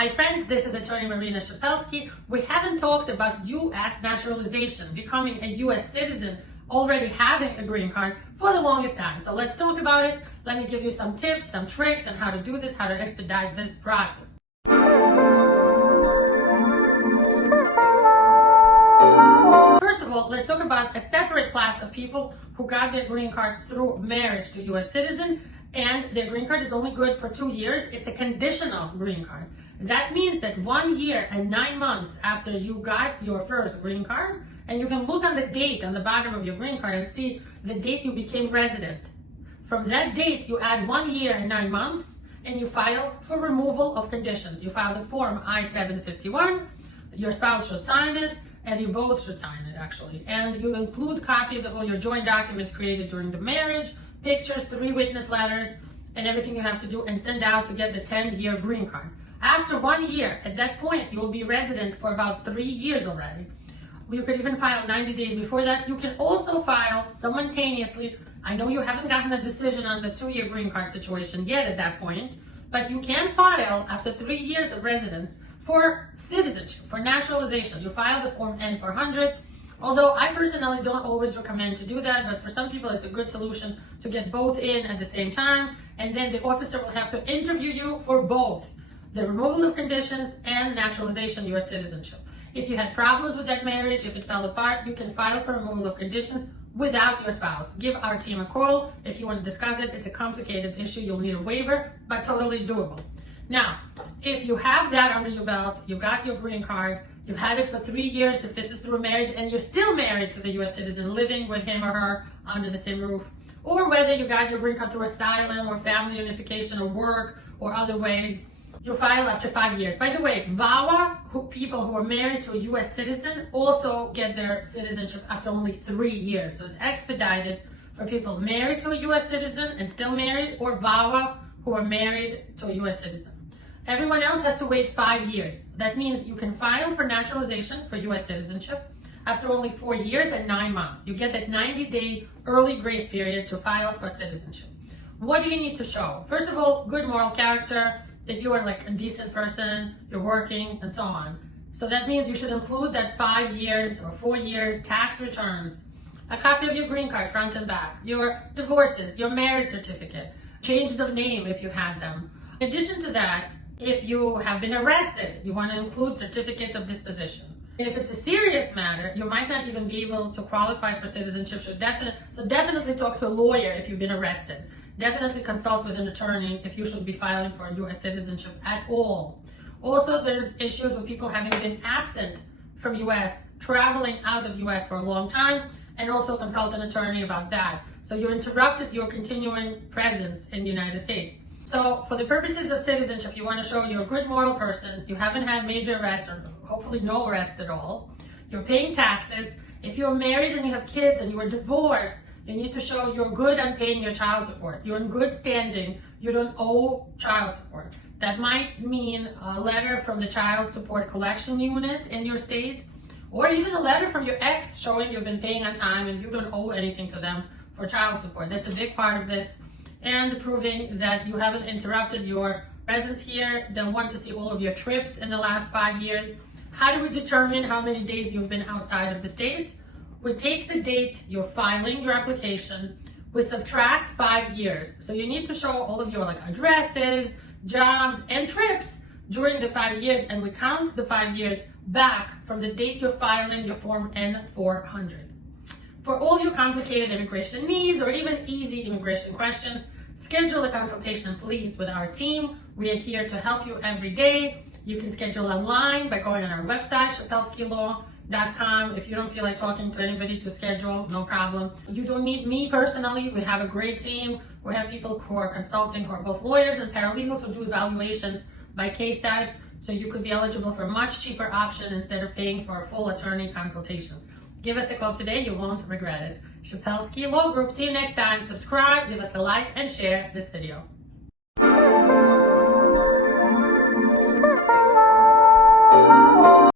Hi friends, this is attorney Marina Shepelsky. We haven't talked about U.S. naturalization, becoming a U.S. citizen, already having a green card for the longest time. So let's talk about it. Let me give you some tips, some tricks on how to do this, how to expedite this process. First of all, let's talk about a separate class of people who got their green card through marriage to U.S. citizen, and their green card is only good for 2 years. It's a conditional green card. That means that 1 year and 9 months after you got your first green card, and you can look on the date on the bottom of your green card and see the date you became resident. From that date, you add 1 year and 9 months, and you file for removal of conditions. You file the form I-751, your spouse should sign it, and you both should sign it actually. And you include copies of all your joint documents created during the marriage, pictures, 3 witness letters, and everything you have to do and send out to get the 10-year green card. After 1 year, at that point, you will be resident for about 3 years already. You could even file 90 days before that. You can also file simultaneously. I know you haven't gotten a decision on the 2-year green card situation yet at that point, but you can file after 3 years of residence for citizenship, for naturalization. You file the form N-400, although I personally don't always recommend to do that, but for some people it's a good solution to get both in at the same time, and then the officer will have to interview you for both the removal of conditions and naturalization U.S. citizenship. If you had problems with that marriage, if it fell apart, you can file for removal of conditions without your spouse. Give our team a call if you want to discuss it. It's a complicated issue. You'll need a waiver, but totally doable. Now, if you have that under your belt, you got your green card, you've had it for 3 years, if this is through a marriage, and you're still married to the U.S. citizen, living with him or her under the same roof, or whether you got your green card through asylum or family unification or work or other ways, you file after 5 years. By the way, VAWA, people who are married to a U.S. citizen, also get their citizenship after only 3 years. So it's expedited for people married to a U.S. citizen and still married, or VAWA who are married to a U.S. citizen. Everyone else has to wait 5 years. That means you can file for naturalization for U.S. citizenship after only 4 years and 9 months. You get that 90-day early grace period to file for citizenship. What do you need to show? First of all, good moral character. If you are like a decent person, you're working, and so on. So that means you should include that 5 years or 4 years tax returns, a copy of your green card front and back, your divorces, your marriage certificate, changes of name if you had them. In addition to that, if you have been arrested, you want to include certificates of disposition. And if it's a serious matter, you might not even be able to qualify for citizenship. So definitely talk to a lawyer if you've been arrested. Definitely consult with an attorney if you should be filing for U.S. citizenship at all. Also, there's issues with people having been absent from U.S., traveling out of U.S. for a long time, and also consult an attorney about that. So you interrupted your continuing presence in the United States. So for the purposes of citizenship, you want to show you're a good moral person, you haven't had major arrests, or hopefully no arrests at all, you're paying taxes. If you're married and you have kids and you were divorced, you need to show you're good on paying your child support. You're in good standing. You don't owe child support. That might mean a letter from the child support collection unit in your state, or even a letter from your ex showing you've been paying on time and you don't owe anything to them for child support. That's a big part of this. And proving that you haven't interrupted your presence here. They'll want to see all of your trips in the last 5 years. How do we determine how many days you've been outside of the States? We take the date you're filing your application, we subtract 5 years. So you need to show all of your addresses, jobs, and trips during the 5 years, and we count the 5 years back from the date you're filing your form N-400. For all your complicated immigration needs or even easy immigration questions, schedule a consultation, please, with our team. We are here to help you every day. You can schedule online by going on our website, shepelskylaw.com. If you don't feel like talking to anybody to schedule, no problem. You don't need me personally. We have a great team. We have people who are consulting, who are both lawyers and paralegals who do evaluations by case types. So you could be eligible for a much cheaper option instead of paying for a full attorney consultation. Give us a call today. You won't regret it. Shepelsky Law Group. See you next time. Subscribe, give us a like, and share this video.